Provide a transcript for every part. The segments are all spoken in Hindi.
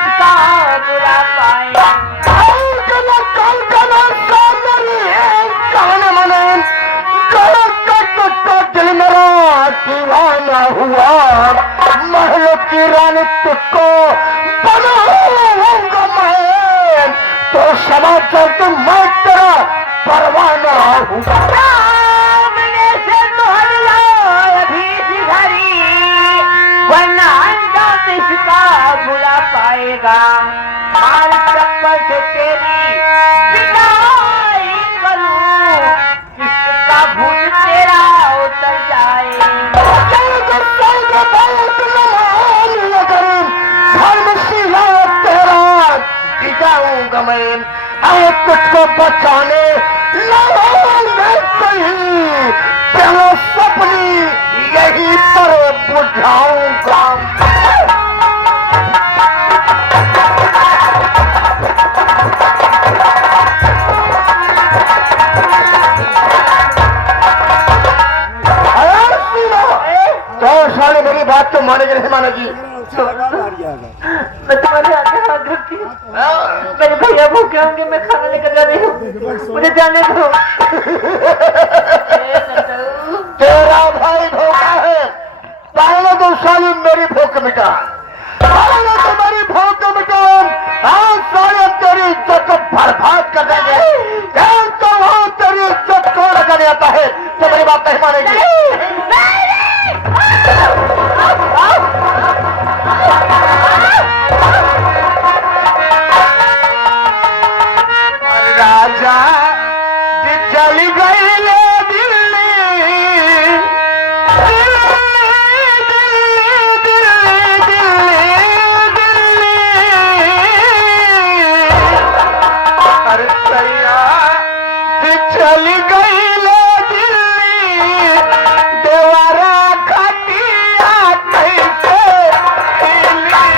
इसका बुरा पाएगा। दिल मेरा दीवाना हुआ, महल की रानी तुझको बनाऊंगा मैं, तो क्षमा करके मैं तेरा परवाना हूँ। सामने से तोड़ लो अभी सी घड़ी, वरना अंजाम इसका बुरा पाएगा। माल चप्पल से तेरी पिटाई करूं, इसका भूत तेरा उतर जाए। धर्मशिला तेरा जाऊंगा मैं, आए तुझको बचाने तेरा सपनी यही पर बुझाऊंगा। तो साले मेरी बात तो मानेंगे नहीं मानेगी। मैं तुम्हारे आगे हाथ रखती हूँ, मेरे भैया भूखे होंगे, मैं खाना लेकर जा रही हूँ, मुझे जाने दो। तेरा भाई भूखा है, पहले तो साली मेरी भूख मिटा, पहले तो मेरी भूख मिटा, आज साले तेरी इज्जत को बर्बाद कर देंगे। तो वो तेरी इज्जत को लगाने आता है तो मेरी बात नहीं मानेगी। राजा जी चली गई ले दिल्ली, अरे सैया जी चली गई ले दिल्ली, देवारा खटिया कैसे हिली।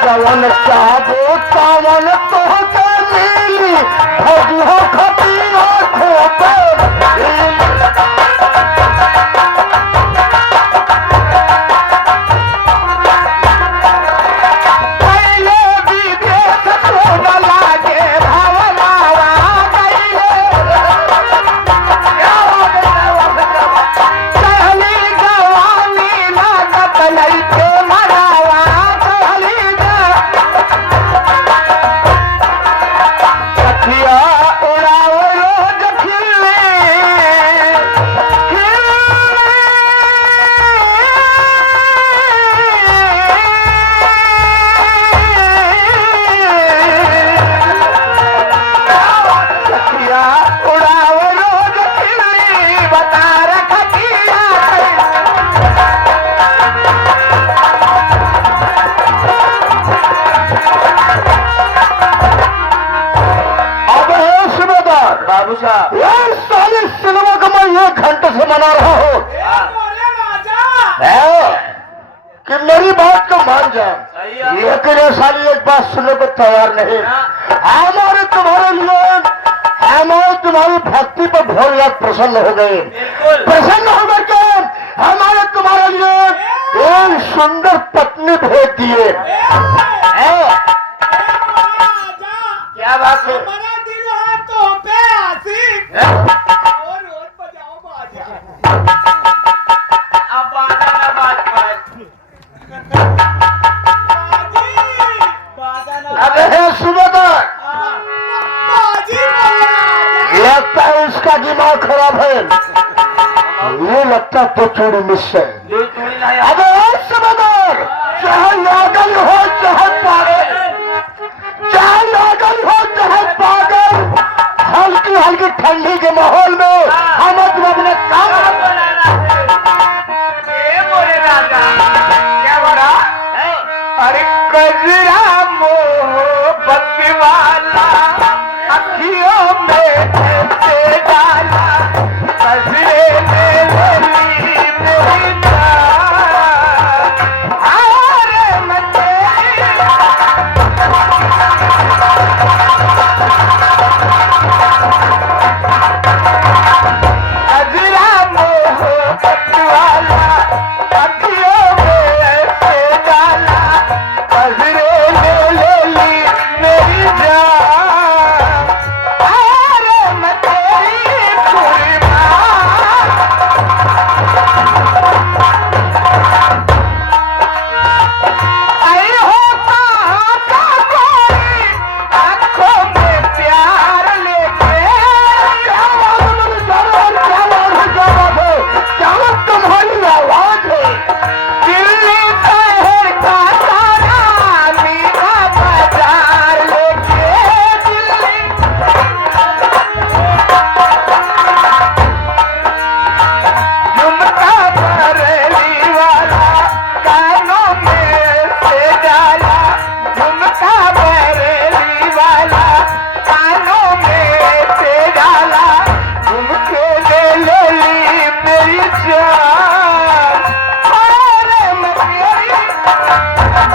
जवन चाहो तावन तो मिली, भोजी हो खटिया खोपे पहले विदेश छोड़ लागे भावनावा गईले, चली जवानी लागत लइके मरावा उड़ाओ रोज खिले उड़ाओ रोज खिले, बता रखिया बाबू साहब, यार साले सिनेमा का मैं 1 घंटे से मना रहा हूँ कि मेरी बात को मान जा, लेकिन ये साली एक बात सुनने को तैयार नहीं। हमारे तुम्हारे लिए, हमारे तुम्हारी भक्ति पर भोलेनाथ प्रसन्न हो गए, प्रसन्न हो गए के हमारे तुम्हारे लिए एक सुंदर पत्नी भेज दिए। क्या बात है? लगता है उसका दिमाग खराब है, ये लगता तो चोरी मिस है। अब समझदार, चाहे नागल हो चाहे पागल, चाहे नागल हो चाहे पागल, हल्की हल्की ठंडी के माहौल में हम अपने काम अरे कजरा मोहब्बत वाला अखियों में ऐसे डाला कजरे में मेरी जान अरे मैं कजरा मोहब्बत वाला अखियों में ऐसे डाला कजरे में ले ली मेरी जान अरे मैं तेरी कुर्बान आई होता का कोई आंखों में प्यार लेके तुम्हारी आवाज है दिल्ली शहर का सारा मीना बाजार लेके दिल्ली झुमका बरेली वाला कानों में से डाला झुमका बरेली वाला कानों में से डाला झुमके ले ली मेरी जान अरे मैं तेरी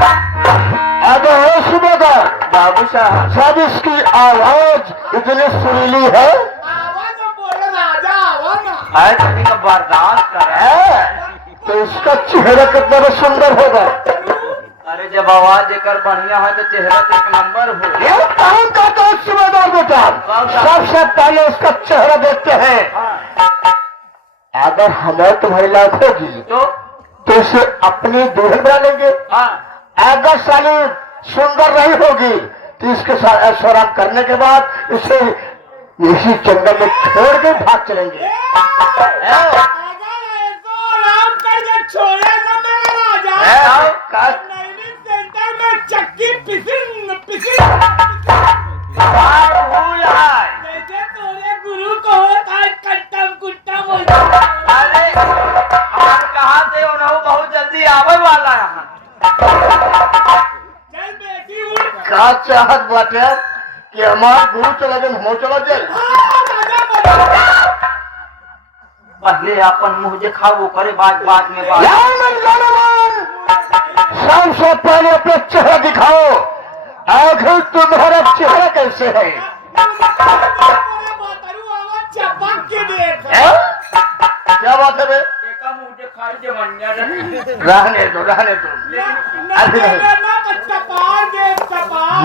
अगर है सुबेदार बाबू साहब सब इसकी आवाज इतनी सुरीली है है कभी का बर्दाश्त कर तो इसका चेहरा कितना भी सुंदर होगा। अरे जब आवाज देकर बढ़िया है तो चेहरा तो एक नंबर हो ये काम करता है सुबेदार बेटा, सबसे पहले उसका चेहरा देखते हैं। अगर हमें तुम्हारी लायक होगी तो तो इसे अपनी दुल्हन बना लेंगे। हाँ अगर साली सुंदर नहीं होगी तो इसके साथ ऐश्वर्य करने के बाद इसे इसी जंगल में छोड़ के भाग चलेंगे। छोड़ेगा मेरा राजा का- नैनी सेंटर में चक्की पिसिन भूल है जैसे तोरे गुरु को होता है कट्टम कुट्टा बोलता अरे हम कहाँ से उन्होंने बहुत जल्दी आवे वाला है चल बेटी उठ का चाहत बाटे कि हमार गुरु चला जाए हम चला जाए। राजा बोला पहले अपन मुंह दिखा वो करे बात बात में बात सबसे पहले अपना चेहरा दिखाओ। आखिर तुम्हारा चेहरा कैसे है? चपक के देख क्या बात है बे? एक मुंह दिखाई दे मंजर रहने दो रहने दो, अभी नहीं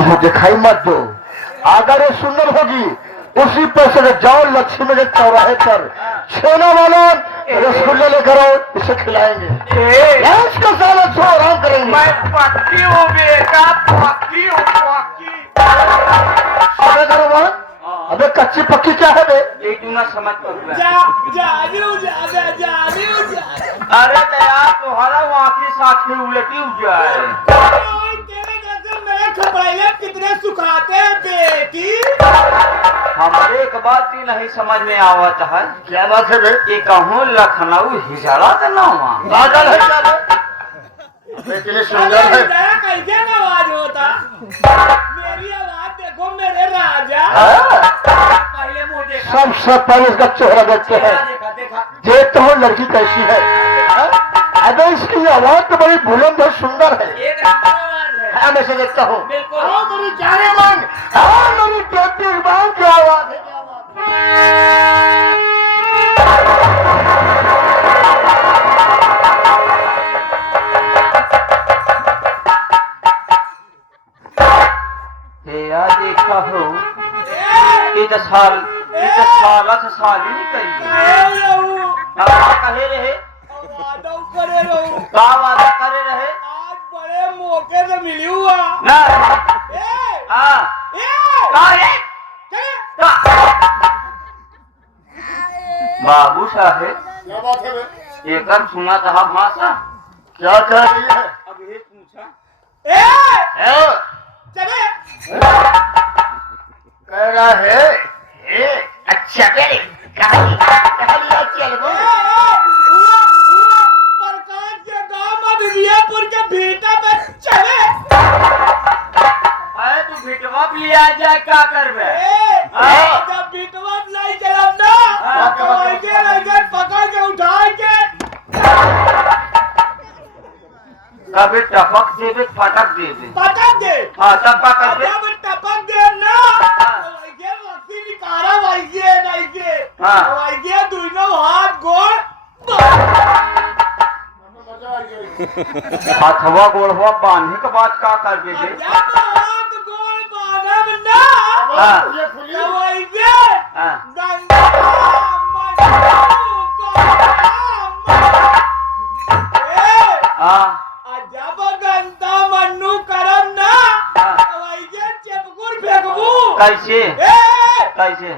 मुझे दिखाई मत दो। अगर ये सुंदर होगी उसी पर से जाओ लक्ष्मी के चौराहे पर छेना वाला रसगुल्ले लेकर आओ, इसे खिलाएंगे। इसका सारा सो आराम करेंगे। मैं पक्की हूँ बेटा पक्की हूँ पक्की अबे करो बात। अबे कच्ची पक्की क्या है बे? ये तू ना समझ पाऊंगा अरे दया तुम्हारा वहाँ की साथी उलटी हो जाए कितने सुखाते हैं बेटी हमारे एक बात ही नहीं समझ में आवत है क्या बात है बे? ये कहूँ लखनऊ हिजड़ा तो ना वहाँ पागल है क्या बे? इतनी सुंदर है। कैसे आवाज होता मेरी आवाज देखो मेरे राजा पहले मुंह देखा सबसे पहले इसका चेहरा देखते हैं। देखा देखा देखते हो लड़की कैसी है। अबे इसकी आवाज तो बड़ी बुलंद और सुंदर है। एक नंबर आवाज है हाँ मैं से देखता हूँ। बिल्कुल हाँ मेरी जाने मन, हाँ मेरी बेटी इकबाल की आवाज है। या देखा हो ये तो साल से साल ही निकल गया कहे रहे का वादा करे रहे आज बड़े मौके से मिली हुआ ना ए, हाँ ए, का है चले। बाबू साहेब क्या बात है बे? एक सुना था भाषा क्या कह रही है? अब ये पूछा ए, है? चले कह रहा है अच्छा मेरे कहानी चल गो प्रकाश के गांव में विजयपुर के भीटा पे चले अरे तू भिटवा भी लिया जाए क्या करबे जब भीटवा नहीं चलब ना तो ऐसे पकड़ के उठा के कभी टपक देवे पटक देवे पटक दे हाँ तब पकड़ दे जब टपक दे ना वैसे रस्सी निकाला वैसे नहीं हाँ। वैसे दोनों हाथ गोड़ हथवा गोड़वा बांधे के बाद का करबे दे जब हाथ गोड़ बांधब ना हाँ। तो वैसे हाँ। गंगा हाँ जब गंदा मन्नू करम ना हाँ। तो वैसे चपकुर फेंकबू कैसे ए कैसे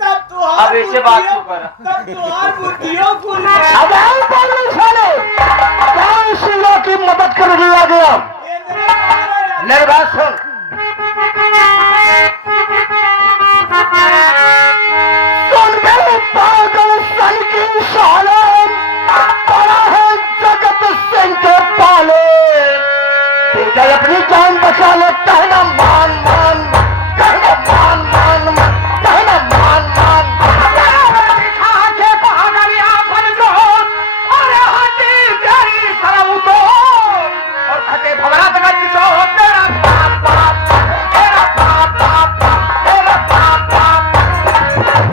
तब तो अब ऐसे बात क्यों कर तब तुहार बुद्धियों खुल अब हम बोलने साले कौन सी लोग की मदद कर दिया गया मेरी बात सुन सुन मेरे पागल सन की सालन बड़ा है जगत सिंह के पाले बेटा अपनी जान बचा ले कहना मान मान कहना मान मान कहना मान मान आके पागल अपन को और हाथी तेरी सरऊ तो और खटे भवरा तक जो तेरा बाप बाप तेरा बाप बाप तेरा बाप बाप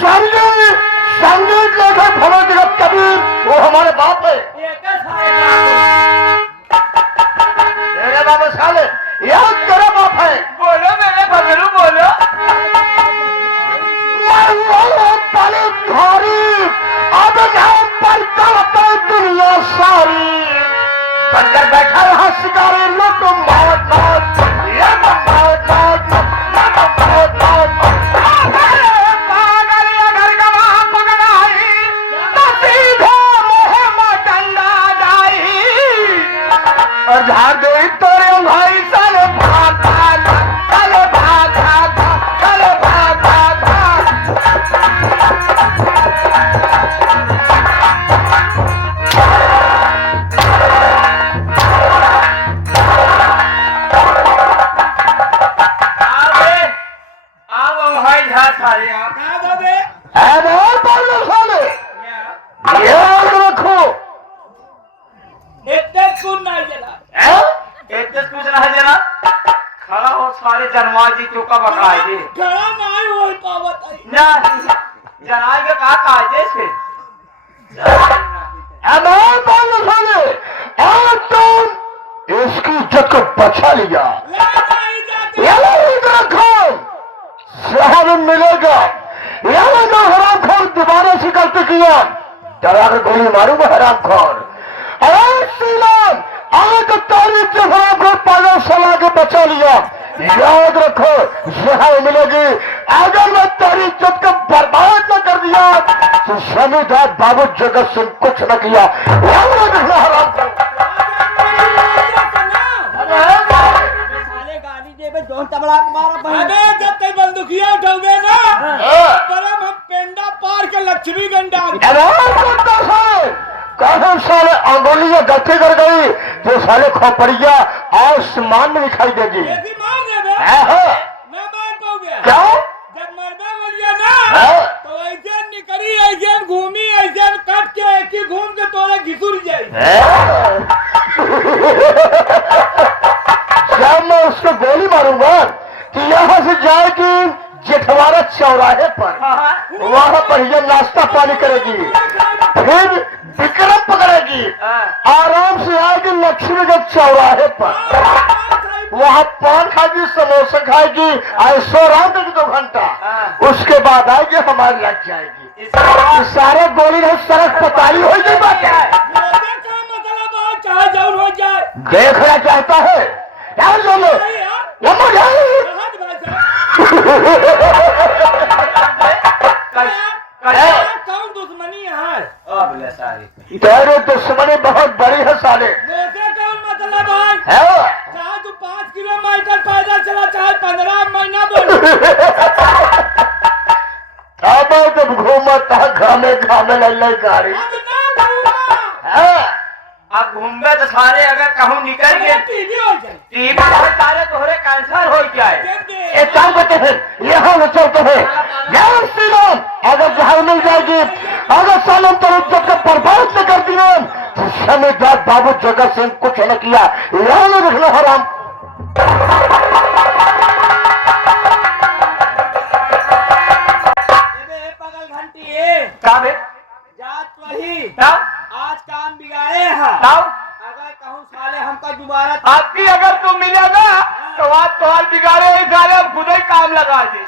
संगीत संगीत लेखक भवन जगत कबीर वो हमारे बाप है मेरे बाबा साले यह तेरा बाप है बोलो मेरे बगलू बोलो पले धारी अब नाम पर करता दुनिया सारी बनकर बैठा रहा शिकारी लुट मौत मौत ये मौत मौत मौत पागल अगर गवा पकड़ाई तो सीधे मुँह में डंडा जाई और झाड़ दे तोरे भाई साले भाग भाग साले भाग भाग साले भाग भाग अब भाई झाड़ सारे आप कहा दबे और बोलो साले याद रखो इतने सुन नहीं जला इतने कुछ ना देना खड़ा हो सारे जनवाज जी चौका बकाए दे खड़ा नहीं हो पावत है ना जनाए के कहा कायदे से और बोलो साले और तुम इसकी इज्जत को बचा लिया ले नहीं जाते याद रखो शहर में मिलेगा याद जो हराम खोर दोबारा से गलती किया डरा के गोली मारूंगा हराम खोर और सीलन आगे तो तारीफ से हराम खोर पागल सला के बचा लिया याद रखो शहर मिलेगी अगर मैं तेरी इज्जत को बर्बाद न कर दिया तो जमींदार बाबू जगत सिंह कुछ न किया याद रखना हराम खोर साले गाड़ी जेबे जोन तबला मारा अबे जब तक बंदूकिया उठाओगे ना परम हम पेंडा पार के लक्ष्मी गंडा कौन साले अंगुलियां गलती कर गई जो साले खोपड़िया आसमान में दिखाई देगी ऐसी मार दे बे है मैं मार पाऊंगा क्यों जब मरबा बोलिया ना तो ऐसे निकली ऐसे घूमी ऐसे कट के एक ही घूम के तोरा घिसुर जाए जब मैं उसको गोली मारूंगा कि यहाँ से जाएगी जेठवाड़ा चौराहे पर वहाँ पर ये नाश्ता पानी करेगी फिर विक्रम पकड़ेगी आराम से आएगी लक्ष्मीगंज चौराहे पर वहाँ पान खाएगी समोसा खाएगी ऐसो रात 2 घंटा उसके बाद आएगी हमारी लग जाएगी सारे गोली नहीं सड़क पताई हो गई बात है चाहे जाऊन हो जाए देखना चाहता है यार बोलो नहीं यार जाए कहाँ भाषा कौन दुश्मनी है? तेरे दुश्मनी बहुत बड़ी है साले। वैसे कौन मतलब है? चाहे तू 5 किलोमीटर पैदल चला, चाहे 15 महीना बोल। अब जब घूमता घामे घामे लल्ले गाड़ी। अब ना घूमा। अब घूमबे तो सारे अगर कहूँ निकल गए टीवी हो जाए। टीवी में सारे तोहरे कैंसर हो जाए। एक काम करते हैं, यहाँ न चलते हैं। जय श्री राम। अगर जहाँ मिल जाएगी, अगर सालों तरफ जब बर्बाद न कर दिया तो समझदार बाबू जगत सिंह कुछ न किया, यहाँ न रखना हराम। पगल घंटी का बे? जात वही तब आज काम बिगाड़े हैं। तब अगर कहूँ साले हमका दोबारा आपकी अगर तुम मिले ना तो आप तोहार बिगाड़े ही साले अब खुद ही काम लगा दे।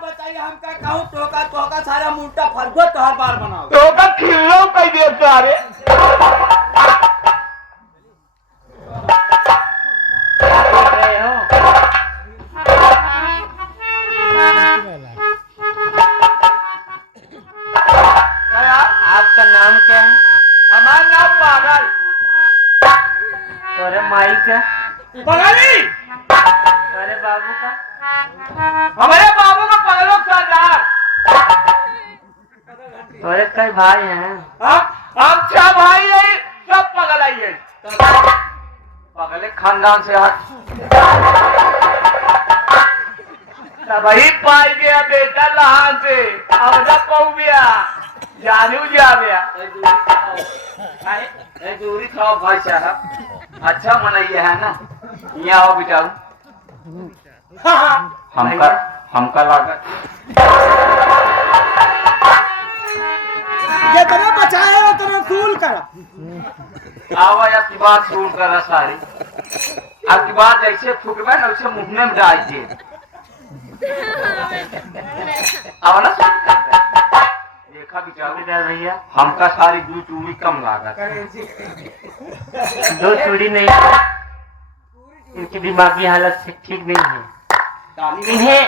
बताइए हमका कहूँ टोका टोका सारा मुंटा फलगो तोहर बार बनाओ। तो का खिल्लो कई देर सारे आपका नाम क्या है? हमारा नाम पागल। तोरे माई का? पगली तोरे बाबू का? हमारे बाबू का पगलों सरदार। तोरे कई भाई हैं? हम 6 भाई है, सब पगल आई है। पगले खानदान से वही पाई गया बेटा लहान से। अब न पहु गया जानू जा गया। दूरी खाओ भाई साहब। अच्छा मनइए है ना, यहाँ आओ बिचारू। हमका लागत जितना बचाए उतना सूल करा। आवा आपकी बात सुन कर सारी। आपकी बात ऐसे फूकबे ना उसे मुंह में डाल दिए। अब ना देखा बिचारू भैया हमका सारी 2 चूड़ी कम लागत। 2 चूड़ी नहीं, इनकी दिमागी हालत से ठीक नहीं है। इन्हें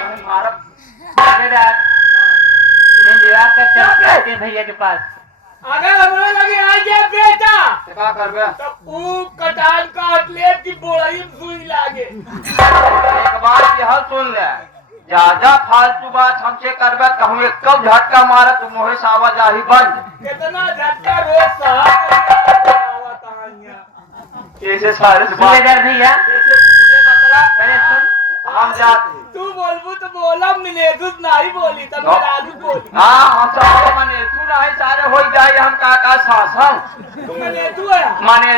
लिवा कर चलते हैं भैया के पास। अगर हमने लगे आ गया बेटा क्या करबे? तो ऊ कटान का आउटलेट की बोराई में सुई लागे। एक बात यह सुन ले, ज्यादा फालतू बात हमसे करबे कहूँ एक कब झटका मारा तुम मोहे आवाजाही बंद। कितना झटका रोज ऐसे सारे सुबेदार भैया अरे सुन हम जाते। तू बोलबू तो बोला मिले दूध नहीं बोली तब मेरा आदमी बोली। हाँ हम सब मने तू नहीं सारे हो जाए हम का शासन तू मिले तू है माने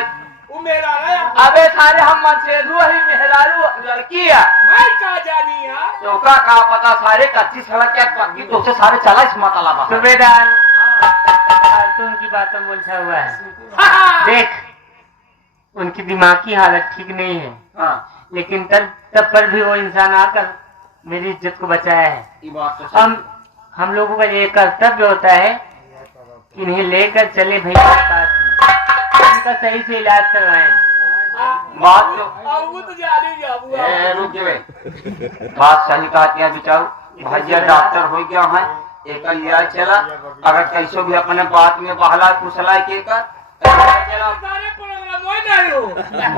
वो मेरा है। अबे सारे हम मन से ही मेहरारू लड़की है। मैं कहा जानी है तो का पता सारे कच्ची सड़क क्या पक्की तो से सारे चला इस मतलब। सुबेदार तो उनकी बातों में उलझा हुआ है। देख उनकी दिमागी हालत ठीक नहीं है। हाँ लेकिन तब पर भी वो इंसान आकर मेरी इज्जत को बचाया है। ये बात तो सही। हम लोगों का ये कर्तव्य होता है कि इन्हें लेकर चले भैया के पास में, उनका सही से इलाज करवाएं। बात तो अब तो जानी जाबू रुक जाए। बात सही कहती है बिचारू। भैया डॉक्टर हो गया है एक इलाज चला। अगर कैसो भी अपने बात में बहला कुशला के कर सारे प्रोग्राम हो नहीं हो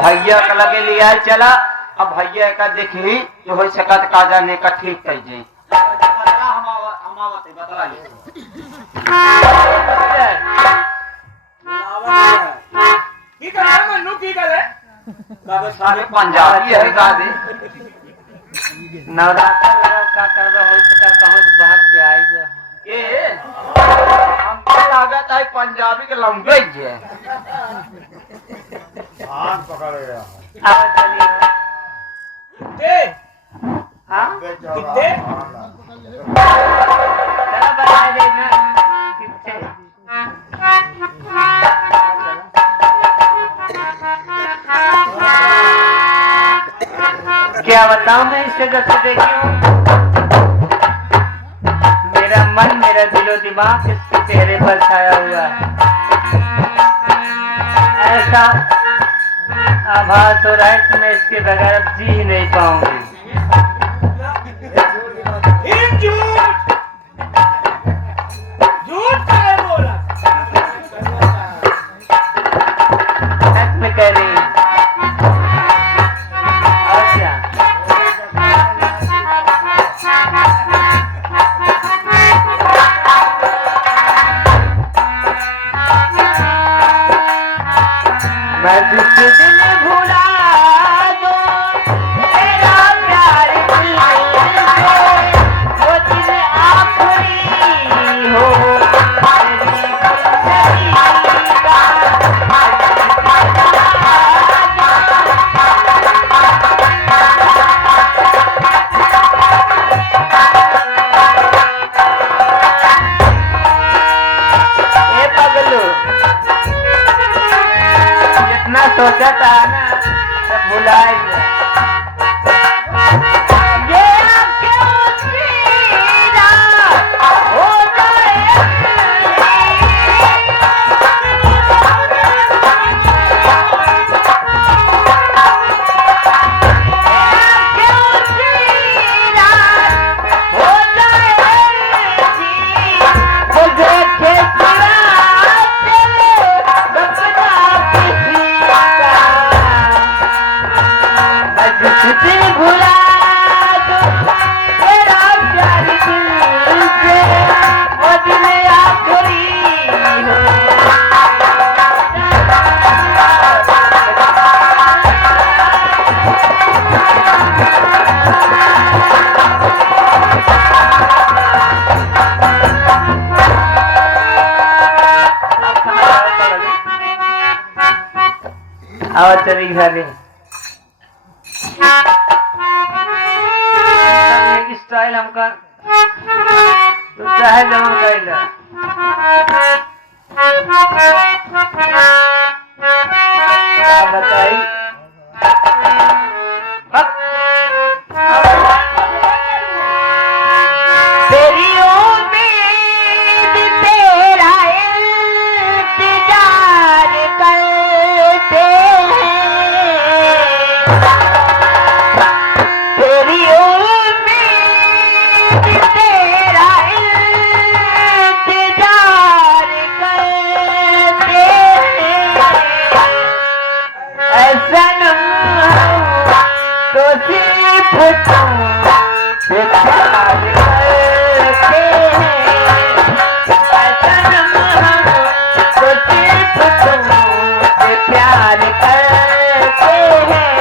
भैया का लगे लिया चला। अब भैया का देखी जो हो सकत का जाने का ठीक कर जाए। की करे मन्नू की करे सारे पंजाबी है गा दे। नवरात्र लगा का करवा हो सका कहूं से बाहर के आई गया ये हमको लागत है पंजाबी के लंबे जे आवाज चलिए। ए हाँ कितने चलो बता देना कितने। क्या बताऊं मैं इस जगह से देखी हूँ। मेरा मन मेरा दिलो दिमाग इसके चेहरे पर छाया हुआ है। ऐसा आभास हो रहा है कि मैं इसके बगैर अब जी ही नहीं पाऊंगी। बताना सब भुलाए आवा चली घरे स्टाइल हमका तो चाहे जरूर कैला बताई तेरी उम्मीद तेरा इंतजार करते तेरी उम्मीद तेरा इंतजार करते ऐसा न तो सिर्फ तुम से प्यार करते हैं ऐसा न तो सिर्फ तुम से प्यार करते हैं